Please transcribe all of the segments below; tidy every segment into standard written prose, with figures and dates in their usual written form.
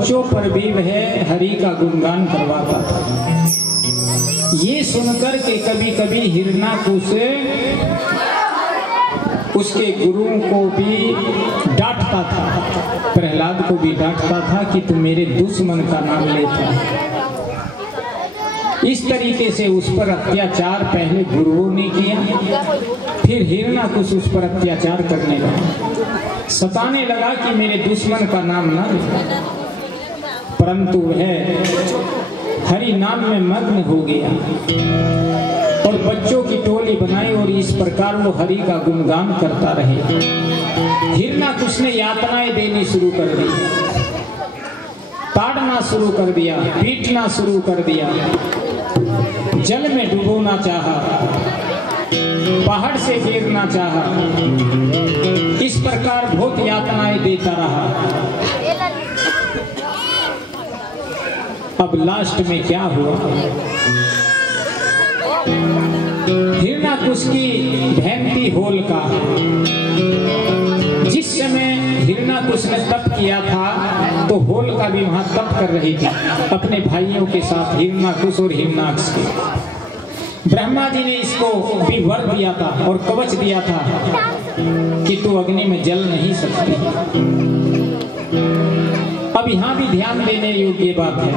बच्चों पर भी वह हरि का गुणगान करवाता था। ये सुनकर के कभी कभी हिरणाकुश उसके गुरुओं को भी डांटता था, प्रहलाद को भी डांटता था कि तू मेरे दुश्मन का नाम लेता। इस तरीके से उस पर अत्याचार पहले गुरुओं ने किया, फिर हिरणाकुश उस पर अत्याचार करने लगा, सताने लगा कि मेरे दुश्मन का नाम ना ले। परंतु वह हरि नाम में मग्न हो गया और बच्चों की टोली बनाई और इस प्रकार वो हरि का गुणगान करता रहे। हिरणाकुश ने यातनाएं देनी शुरू कर दी, ताड़ना शुरू कर दिया, पीटना शुरू कर दिया, जल में डुबोना चाहा, पहाड़ से गिरना चाहा। इस प्रकार बहुत यातनाएं देता रहा। अब लास्ट में क्या हुआ, हिरणाकुश की बहन थी होलिका। जिस समय हिरणाकुश ने तप किया था तो होलिका भी वहां तप कर रही थी अपने भाइयों के साथ, हिरणाकुश और हिरणाक्ष के। ब्रह्मा जी ने इसको भी वर दिया था और कवच दिया था कि तू अग्नि में जल नहीं सकती। अब यहाँ भी ध्यान देने योग्य बात है,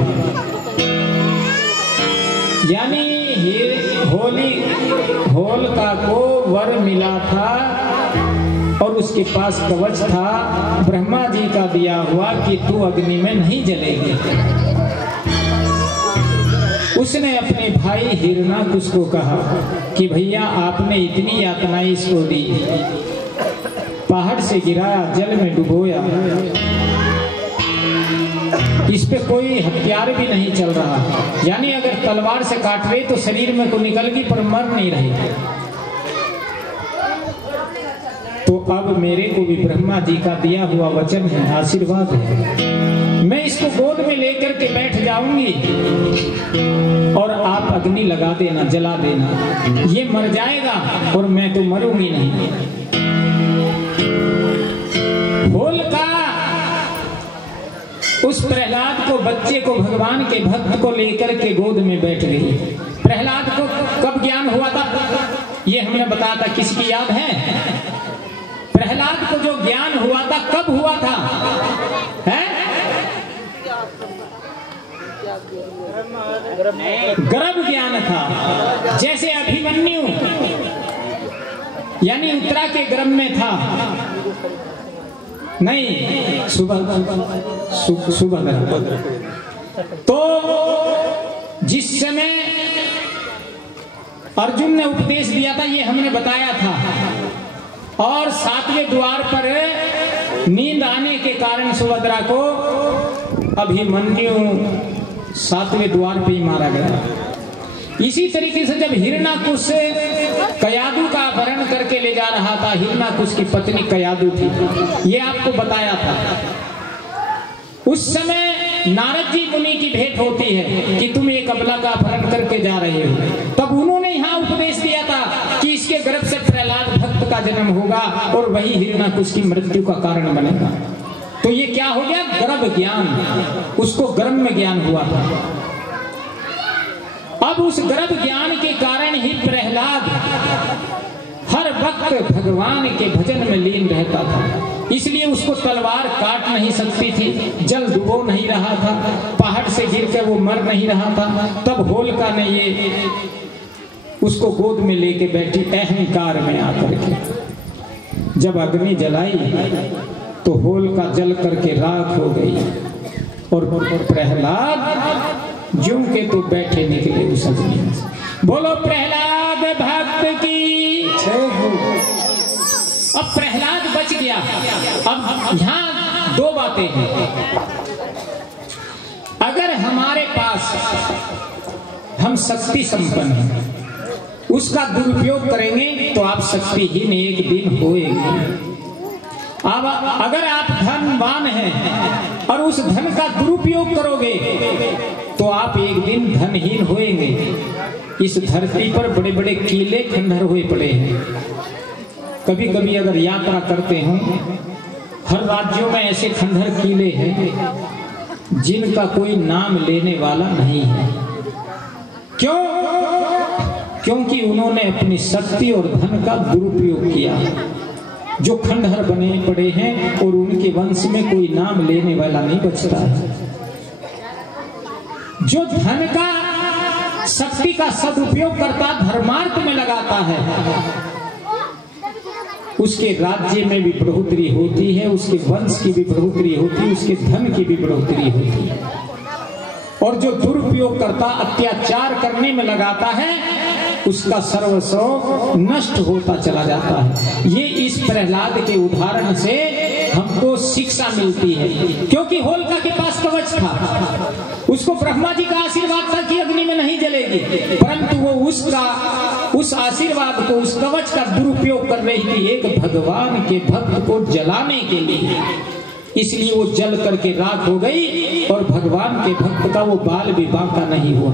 यानी होलिका को वर मिला था और उसके पास कवच था ब्रह्मा जी का दिया हुआ कि तू अग्नि में नहीं जलेगी। उसने अपने भाई हिरणाकुश को कहा कि भैया आपने इतनी यातनाएं इसको दी, पहाड़ से गिराया, जल में डुबोया, इस पे कोई हथियार भी नहीं चल रहा, यानी अगर तलवार से काट रहे तो शरीर में को निकल गई पर मर नहीं रही। तो अब मेरे को भी ब्रह्मा जी का दिया हुआ वचन है, आशीर्वाद है, मैं इसको गोद में लेकर के बैठ जाऊंगी और आप अग्नि लगा देना, जला देना, ये मर जाएगा और मैं तो मरूंगी नहीं। होलिका उस प्रहलाद को, बच्चे को, भगवान के भक्त को लेकर के गोद में बैठ गई। प्रहलाद को कब ज्ञान हुआ था ये हमने बताया था, किसकी याद है? प्रहलाद को जो ज्ञान हुआ था कब हुआ था? है? गर्भ ज्ञान था। जैसे अभिमन्यु यानी उत्तरा के गर्भ में था, नहीं सुभद्रा। तो जिस समय अर्जुन ने उपदेश दिया था ये हमने बताया था, और 7वें द्वार पर नींद आने के कारण सुभद्रा को अभिमन्यु 7वें द्वार पे ही मारा गया। इसी तरीके से जब हिरणाकुश कयादू का अपहरण करके ले जा रहा था, हिरणाकुश की पत्नी कयादू थी, ये आपको बताया था। उस समय नारद जी मुनि की भेंट होती है कि तुम एक अबला का अपहरण करके जा रहे हो। तब उन्होंने यहाँ उपदेश दिया था कि इसके गर्भ से प्रहलाद भक्त का जन्म होगा और वही हिरणाकुश की मृत्यु का कारण बनेगा। तो ये क्या हो गया? गर्भ ज्ञान, उसको गर्भ में ज्ञान हुआ था। अब उस गर्भ ज्ञान के कारण ही प्रहलाद हर वक्त भगवान के भजन में लीन रहता था, इसलिए उसको तलवार काट नहीं सकती थी, जल डुबो नहीं रहा था, पहाड़ से गिर कर वो मर नहीं रहा था। तब होलिका ने ये उसको गोद में लेके बैठी अहंकार में आकर के। जब अग्नि जलाई तो होलिका जल करके राख हो गई और प्रहलाद ज्यों के तो बैठे निकले उस अग्नि में। बोलो प्रहलाद भक्त की जय हो। अब प्रहलाद बच गया। अब यहाँ दो बातें हैं। अगर हमारे पास हम शक्ति संपन्न हैं, उसका दुरुपयोग करेंगे तो आप शक्तिहीन एक दिन होएंगे। अब अगर आप धनवान हैं और उस धन का दुरुपयोग करोगे तो आप एक दिन धनहीन होएंगे। इस धरती पर बड़े बड़े किले खंडहर हुए पड़े हैं। कभी कभी अगर यात्रा करते हो, हर राज्यों में ऐसे खंडहर किले हैं जिनका कोई नाम लेने वाला नहीं है। क्यों? क्योंकि उन्होंने अपनी शक्ति और धन का दुरुपयोग किया। जो खंडहर बने पड़े हैं और उनके वंश में कोई नाम लेने वाला नहीं बचता है। जो धन का, शक्ति का सदुपयोग करता, धर्मार्थ में लगाता है, उसके राज्य में भी बढ़ोतरी होती है, उसके वंश की भी बढ़ोतरी होती है, उसके धन की भी बढ़ोतरी होती है। और जो दुरुपयोग करता, अत्याचार करने में लगाता है, उसका सर्वस्व नष्ट होता चला जाता है। ये इस प्रहलाद के उदाहरण से हमको शिक्षा मिलती है। क्योंकि होलिका के पास कवच था, उसको ब्रह्मा जी का आशीर्वाद था कि अग्नि में नहीं जलेगी, परंतु वो उस आशीर्वाद को, उस कवच का दुरुपयोग कर रही थी एक भगवान के भक्त को जलाने के लिए। इसलिए वो जल करके राख हो गई और भगवान के भक्त का वो बाल भी बांका नहीं हुआ।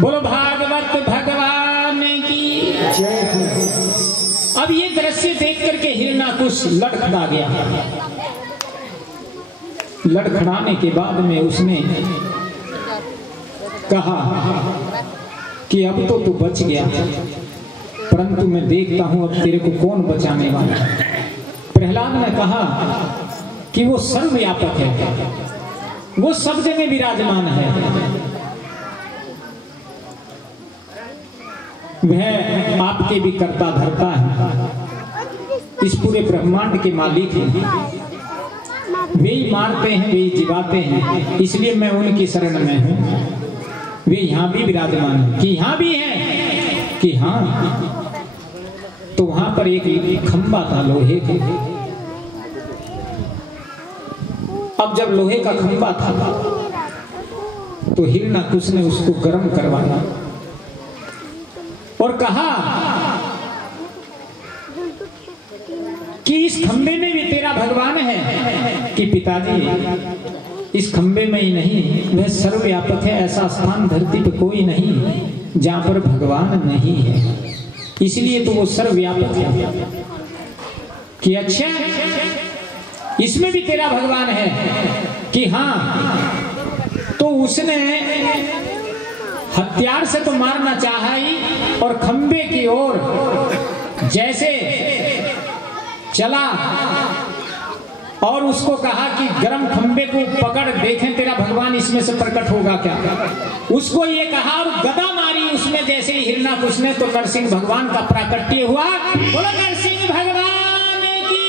बोलो भागवत भगवान की जय। अब ये दृश्य देख करके हिरण्याकुश लड़खड़ा गया। लड़खड़ाने के बाद में उसने कहा कि अब तो तू बच गया, परंतु मैं देखता हूं अब तेरे को कौन बचाने वाला। प्रहलाद ने कहा कि वो सर्वव्यापक है, वो सब जगह विराजमान है, वह आपके भी कर्ता धर्ता है, इस पूरे ब्रह्मांड के मालिक हैं, वे ही मारते हैं, वे ही जिवाते हैं, इसलिए मैं उनकी शरण में हूं। वे यहाँ भी विराजमान है कि यहाँ भी है कि हाँ। तो वहां पर एक खंबा था लोहे के। अब जब लोहे का खंबा था तो हिरण्याकुश ने उसको गर्म करवाया और कहा कि इस खंबे में भी तेरा भगवान है। कि पिताजी, इस खंबे में ही नहीं, वह सर्वव्यापक है, ऐसा स्थान धरती पर कोई नहीं जहां पर भगवान नहीं है, इसलिए तो वो सर्वव्यापक है। कि अच्छा, इसमें भी तेरा भगवान है? कि हाँ। तो उसने हथियार से तो मारना चाहा ही, और खंबे की ओर जैसे चला और उसको कहा कि गरम खंबे को पकड़, देखें तेरा भगवान इसमें से प्रकट होगा क्या। उसको ये कहा और गदा मारी उसमें जैसे ही हिरण्याकुश ने, तो नरसिंह भगवान का प्राकट्य हुआ। बोलो नरसिंह भगवान की,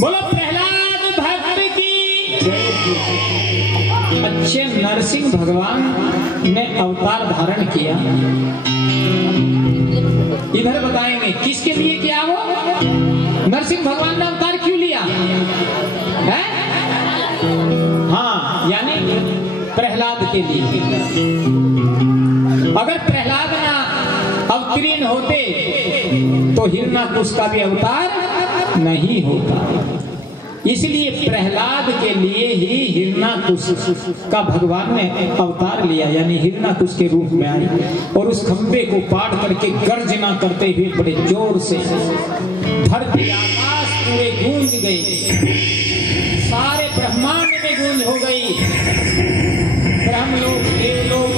बोलो प्रहलाद भक्त की। अच्छे नरसिंह भगवान ने अवतार धारण किया। इधर बताएंगे किसके लिए किया वो। नरसिंह भगवान ने अवतार क्यों लिया है? हाँ, यानी प्रहलाद के लिए। अगर प्रहलाद ना अवतीर्ण होते तो हिरण्याकुश का भी अवतार नहीं होता। इसलिए प्रहलाद के लिए ही हिरण्याकुश का भगवान ने अवतार लिया, यानी हिरण्याकुश के रूप में आए और उस खंबे को पार करके गर्जना करते हुए बड़े जोर से धरती आकाश पूरे गूंज गए, सारे ब्रह्मांड में गूंज हो गई। ब्रह्मलोक, देवलोक,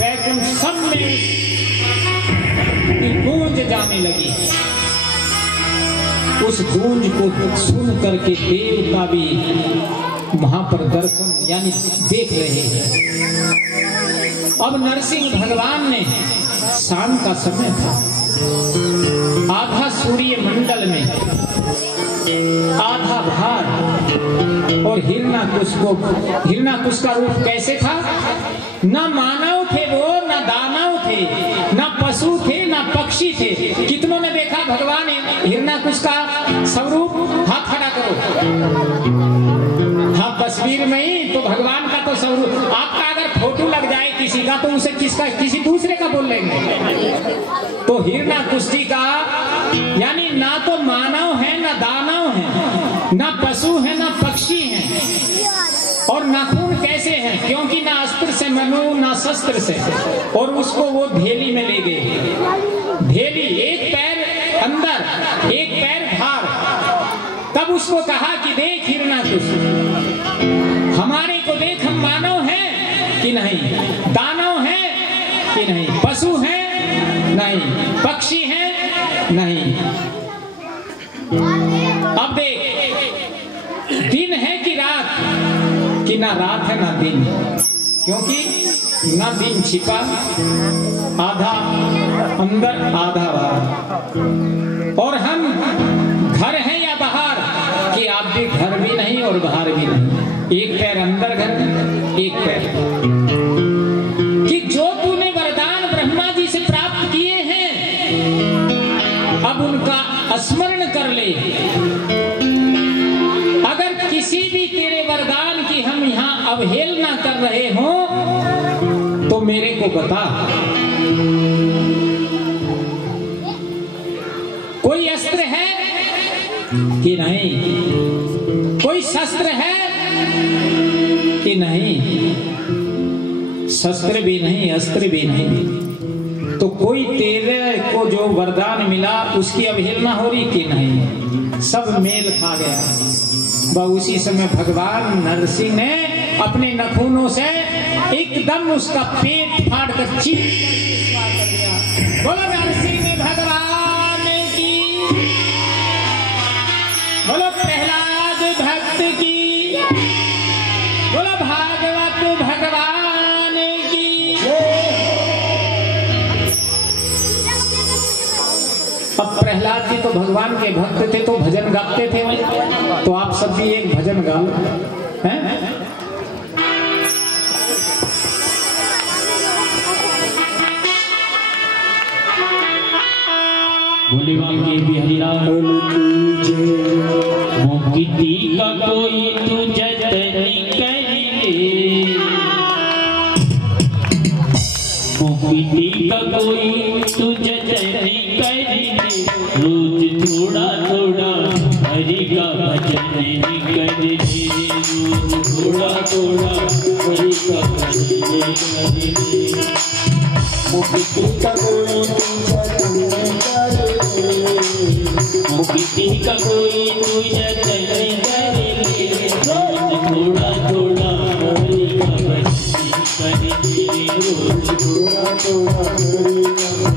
वैकुंठ सब में गूंज जाने लगी। उस गूंज को सुन करके देवता भी वहां पर दर्शन यानी देख रहे हैं। अब नरसिंह भगवान ने, शाम का समय था, आधा सूर्य मंडल में आधा भार, और हिरण्याकुश का रूप कैसे था? ना मानव थे वो, ना दानव थे, ना पशु थे, ना पक्षी थे। कितनों ने देखा भगवान हिरण्याकुश का स्वरूप? हाथ खड़ा करो। हाँ, तस्वीर में ही तो भगवान का तो स्वरूप। आपका अगर फोटो लग जाए किसी का तो उसे किसी दूसरे का बोल लेंगे। तो हिरण्याकुश जी का यानी ना तो मानव है, ना दानव है, ना पशु है, ना पक्षी है। और नाखून कैसे हैं? क्योंकि ना अस्त्र से मनु, ना शस्त्र से। और उसको वो धेली में ले गए। धेली, एक पैर अंदर, एक पैर बाहर, तब उसको कहा कि देख हिरणाकुश, हमारे को देख, हम मानव हैं कि नहीं, दानव हैं कि नहीं, पशु हैं नहीं, पक्षी हैं नहीं। अब देख, दिन है कि रात, कि ना रात है ना दिन, क्योंकि ना दिन छिपा, आधा अंदर आधा बाहर। और हम घर हैं या बाहर, कि आप भी घर भी नहीं और बाहर भी नहीं, एक पैर अंदर घर, एक पैर। कि जो तूने वरदान ब्रह्मा जी से प्राप्त किए हैं, अब उनका स्मरण कर ले। अगर किसी भी तेरे वरदान की हम यहाँ अवहेलना कर रहे हो तो मेरे को बता। कोई अस्त्र है कि नहीं, कोई शस्त्र है कि नहीं, शस्त्र भी नहीं, अस्त्र भी नहीं, तो कोई तेरे को जो वरदान मिला उसकी अवहेलना हो रही कि नहीं, सब मेल खा गया। उसी समय भगवान नरसिंह ने अपने नखूनों से एकदम उसका पेट फाड़ कर चीर कर दिया। बोलो नरसिंह भगवान की, बोलो प्रहलाद भक्त की, बोलो भागवत भगवान की। अब प्रहलाद जी तो भगवान के भक्त थे तो भजन गाते थे, तो आप सब भी एक भजन गा लो, हैं? बोले बांके बिहारी लाल मोकिती का कोई तू जतनी करिले, मोकिती का कोई तू जतनी करिले, रोज थोड़ा थोड़ा हरि का भजन करिले, रोज थोड़ा थोड़ा हरि का भजन करिले। मोकिती का कोई मुक्ति का कोई तू जतन करेले, रोज थोड़ा थोड़ा हरि का भजन करेले, रोज थोड़ा थोड़ा हरि का भजन।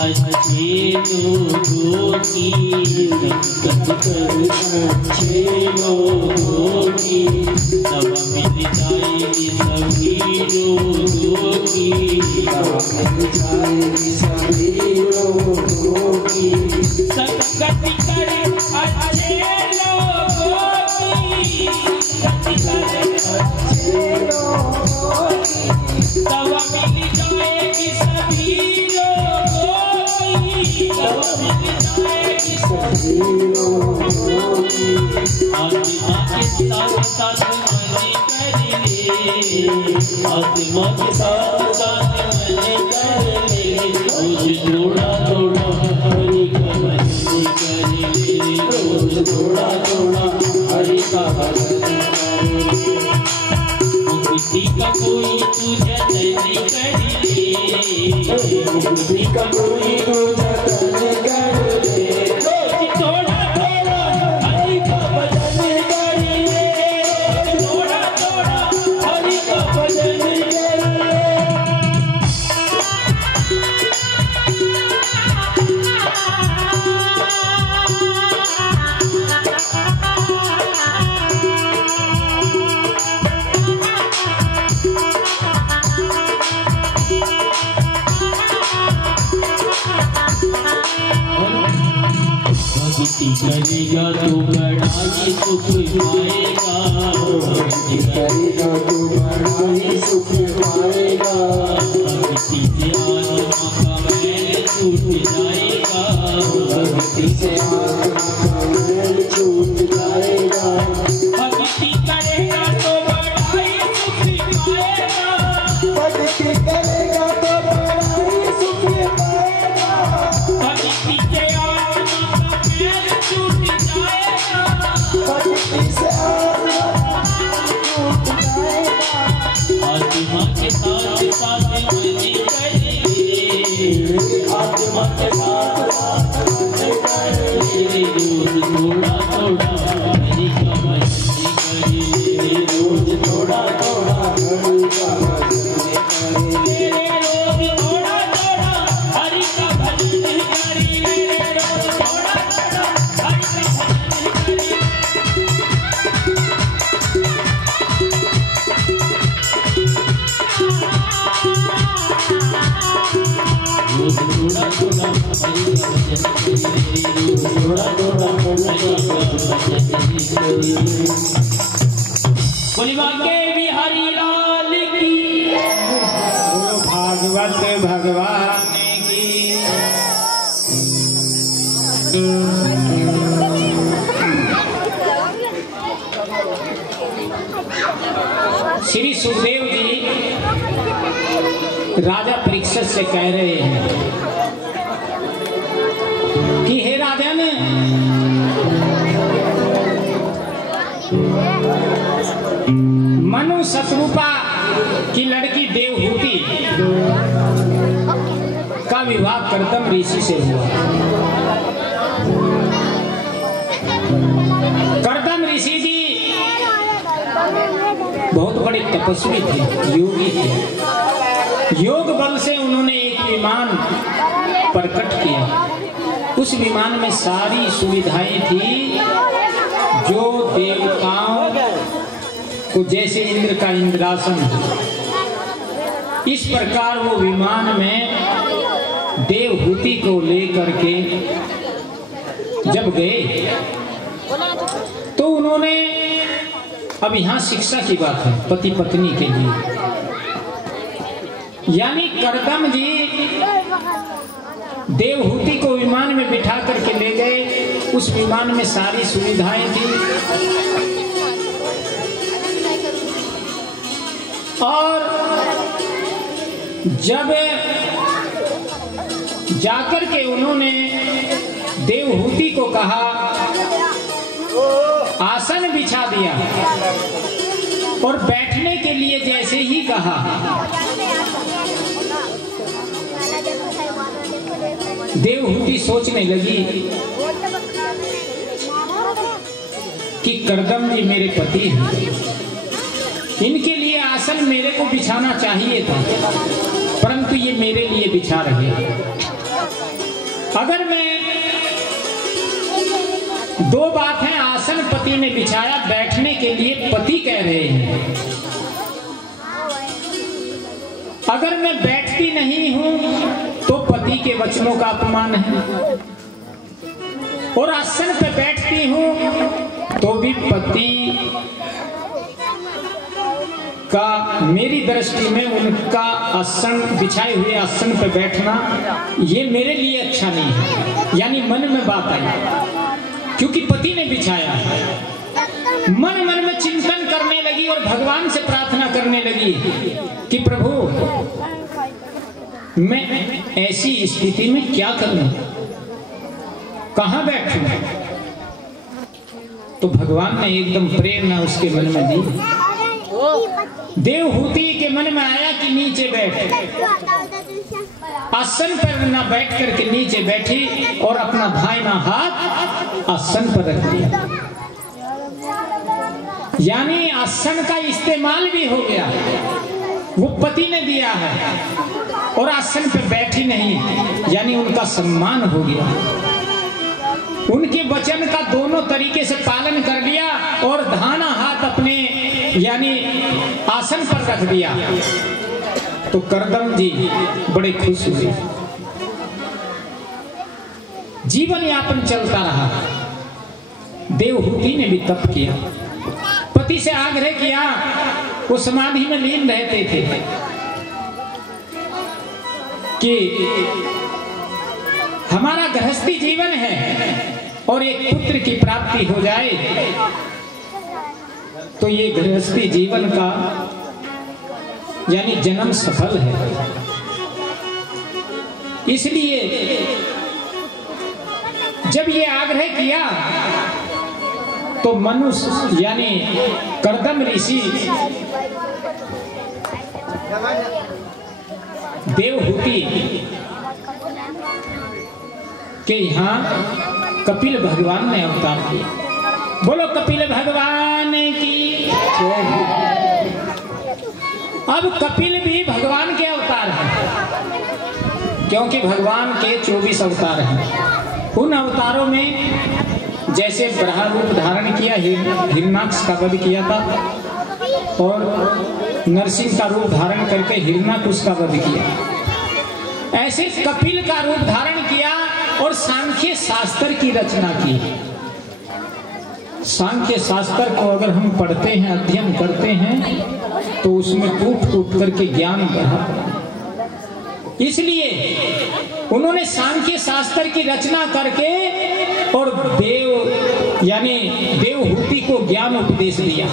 अच्छे लोगों की संगत कर, अच्छे लोगों की सब मिल जाएगी, सभी लोगों की सब मिल जाएगी, सभी लोगों की संगत कर, अच्छे लोगों की संगत कर, अच्छे लोगों की सब मिल जाएगी, सभी आत्मा के साथ साथ मन करेले, आत्मा के साथ साथ मन करेले, रोज थोड़ा थोड़ा हरि का भजन करेले, रोज थोड़ा थोड़ा हरि का भजन करेले। मुक्ति का कोई तू जतन करेले, मुक्ति का कोई तू जतन करेले, रोज थोड़ा थोड़ा हरि का भजन करेले, रोज थोड़ा थोड़ा हरि का भजन करेले। भक्ति करेगा तो बड़ा ही सुख पाएगा, भक्ति करेगा तो बड़ा ही सुख पाएगा, भक्ति से आत्मा का मैल छूट जाएगा, भक्ति से आत्मा का मैल छूट जाएगा, भक्ति करेगा तो बड़ा ही सुख पाएगा, भक्ति करेगा तो बड़ा ही सुख पाएगा, भक्ति थोड़ा थोड़ा हरि का भजन करे, रोज थोड़ा थोड़ा हरि का भजन करे, रोज थोड़ा थोड़ा हरि का भजन करे, रोज थोड़ा थोड़ा हरि का भजन करे। रोज थोड़ा थोड़ा हरि का भजन करे, रोज थोड़ा थोड़ा हरि का भजन करे। बोलिबा के बिहारी लाल की, भागवत भगवान की। श्री सुखदेव जी राजा परीक्षित से कह रहे हैं कि हे राजन, मनु शत्रुपा की लड़की देवहूति का विवाह कर्दम ऋषि से हुआ। कर्दम ऋषि जी बहुत बड़े तपस्वी थे, योगी थे। योग बल से उन्होंने एक विमान प्रकट किया। उस विमान में सारी सुविधाएं थी जो देवताओं को, जैसे इंद्र का इंद्रासन, इस प्रकार वो विमान में देवहूति को लेकर के जब गए तो उन्होंने, अब यहाँ शिक्षा की बात है पति पत्नी के लिए, यानी कर्दम जी देवहूति को विमान में बिठा करके ले गए। उस विमान में सारी सुविधाएं थी और जब जाकर के उन्होंने देवहूति को कहा, आसन बिछा दिया और बैठने के लिए जैसे ही कहा, देवहूति सोचने लगी कि कर्दम जी मेरे पति हैं, इनके लिए आसन मेरे को बिछाना चाहिए था, परंतु ये मेरे लिए बिछा रहे हैं। अगर मैं, दो बात है, आसन पति ने बिछाया, बैठने के लिए पति कह रहे हैं। अगर मैं बैठती नहीं हूं तो पति के वचनों का अपमान है, और आसन पे बैठती हूं तो भी पति का, मेरी दृष्टि में उनका आसन, बिछाए हुए आसन पे बैठना ये मेरे लिए अच्छा नहीं है। यानी मन में बात आई, क्योंकि पति ने बिछाया है। मन मन में चिंतन करने लगी और भगवान से प्रार्थना करने लगी कि प्रभु मैं ऐसी स्थिति में क्या करूं, कहां बैठूं। तो भगवान ने एकदम प्रेरणा उसके मन में दी। देवहूति के मन में आया कि नीचे बैठ, आसन पर न बैठ करके नीचे बैठी और अपना दाहिना हाथ आसन पर रख दिया। यानी आसन का इस्तेमाल भी हो गया, वो पति ने दिया है, और आसन पर बैठी नहीं, यानी उनका सम्मान हो गया। उनके वचन का दोनों तरीके से पालन कर लिया और दाहिना हाथ अपने यानी आसन पर रख दिया। तो कर्दम जी बड़े खुश हुए। जीवन यापन चलता रहा। देवहूति ने भी तप किया, पति से आग्रह किया, वो समाधि में लीन रहते थे कि हमारा गृहस्थी जीवन है और एक पुत्र की प्राप्ति हो जाए तो ये गृहस्थी जीवन का यानी जन्म सफल है। इसलिए जब ये आग्रह किया तो मनुष्य यानी कर्दम ऋषि देवहूति कि यहाँ कपिल भगवान ने अवतार लिया। बोलो कपिल भगवान की। अब कपिल भी भगवान के अवतार हैं, क्योंकि भगवान के 24 अवतार हैं। उन अवतारों में जैसे बराह रूप धारण किया, हिरण्याक्ष का वध किया था, और नरसिंह का रूप धारण करके हिरण्याकुश का वध किया, ऐसे कपिल का रूप धारण किया और सांख्य शास्त्र की रचना की। सांख्य शास्त्र को अगर हम पढ़ते हैं, अध्ययन करते हैं, तो उसमें टूट टूट करके ज्ञान बढ़ा। इसलिए उन्होंने सांख्य शास्त्र की रचना करके और देव यानी देवहूति को ज्ञान उपदेश दिया।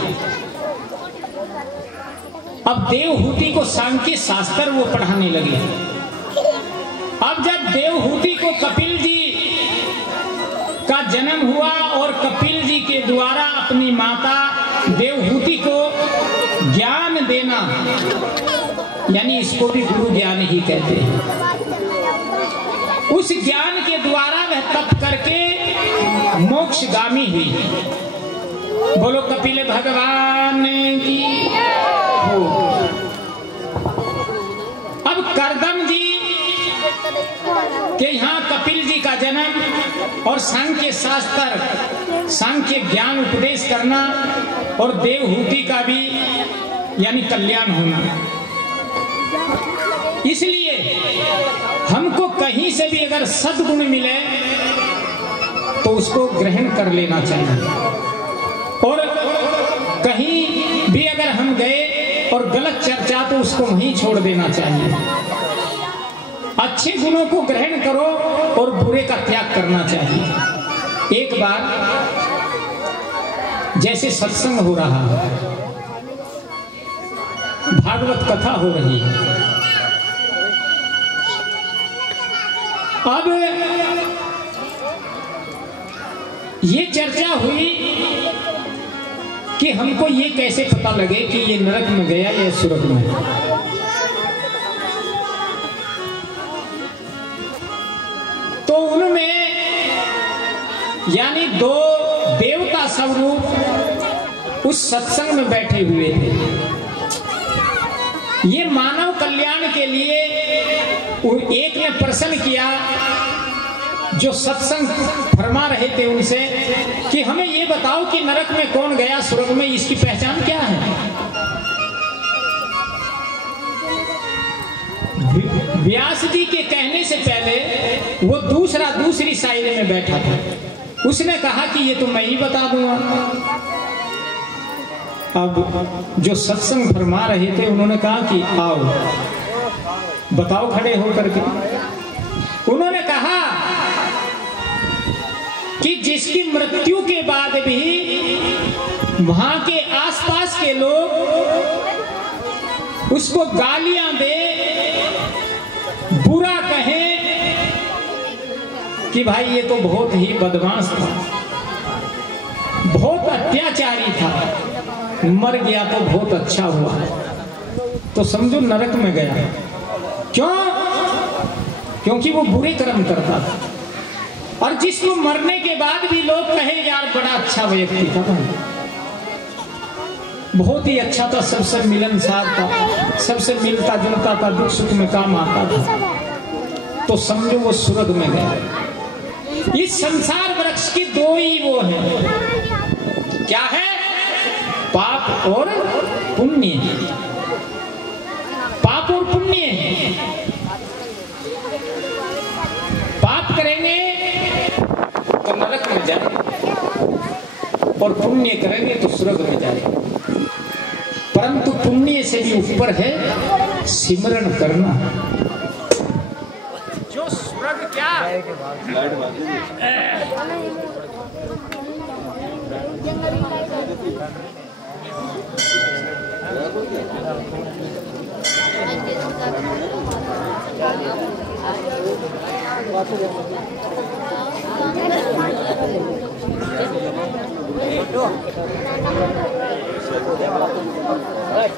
अब देवहूति को सांख्य शास्त्र वो पढ़ाने लगे। अब जब देवहूति को कपिल जी का जन्म हुआ और कपिल जी के द्वारा अपनी माता देवहूति को ज्ञान देना, यानी इसको भी गुरु ज्ञान ही कहते हैं, उस ज्ञान के द्वारा वह तप करके मोक्षगामी हुई। बोलो कपिल भगवान की। अब करदम जी के यहाँ कपिल जी का जन्म और सांख्य शास्त्र, सांख्य ज्ञान उपदेश करना और देवहूति का भी यानी कल्याण होना। इसलिए हमको कहीं से भी अगर सद्गुण मिले तो उसको ग्रहण कर लेना चाहिए, और कहीं भी अगर हम गए और गलत चर्चा तो उसको वहीं छोड़ देना चाहिए। अच्छे गुणों को ग्रहण करो और बुरे का त्याग करना चाहिए। एक बार जैसे सत्संग हो रहा है, भागवत कथा हो रही है, अब ये चर्चा हुई कि हमको ये कैसे पता लगे कि ये नरक में गया या स्वर्ग में। तो उनमें यानी दो देवता स्वरूप उस सत्संग में बैठे हुए थे। ये मानव कल्याण के लिए एक ने प्रश्न किया, जो सत्संग फरमा रहे थे उनसे, कि हमें ये बताओ कि नरक में कौन गया, स्वर्ग में, इसकी पहचान क्या है। व्यास जी के कहने से पहले वो दूसरी साइड में बैठा था। उसने कहा कि ये तो मैं ही बता दूंगा। अब जो सत्संग फरमा रहे थे उन्होंने कहा कि आओ बताओ, खड़े होकर के। उन्होंने कहा कि जिसकी मृत्यु के बाद भी वहां के आसपास के लोग उसको गालियां दे, बुरा कहें कि भाई ये तो बहुत ही बदमाश था, बहुत अत्याचारी था, मर गया तो बहुत अच्छा हुआ, तो समझो नरक में गया। क्यों? क्योंकि वो बुरे कर्म करता था। और जिसको मरने के बाद भी लोग कहे यार बड़ा अच्छा व्यक्ति था, बहुत ही अच्छा था, सबसे मिलनसार था, सबसे मिलता जुलता था, दुख सुख में काम आता था, तो समझो वो स्वर्ग में गया। इस संसार वृक्ष की दो ही वो है, क्या है? पाप और पुण्य। पाप और पुण्य। पाप करेंगे तो नरक में जाए और पुण्य करेंगे तो स्वर्ग में जाए। परंतु पुण्य से भी ऊपर है सिमरन करना। जो स्वर्ग क्या Right.